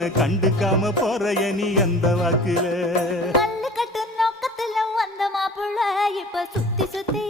கண்டுக்காம போறைய நீ அந்த வாக்குல கல்லு கட்டு நோக்கத்துல வந்த மாப்பிள்ள இப்ப சுத்தி சுத்தி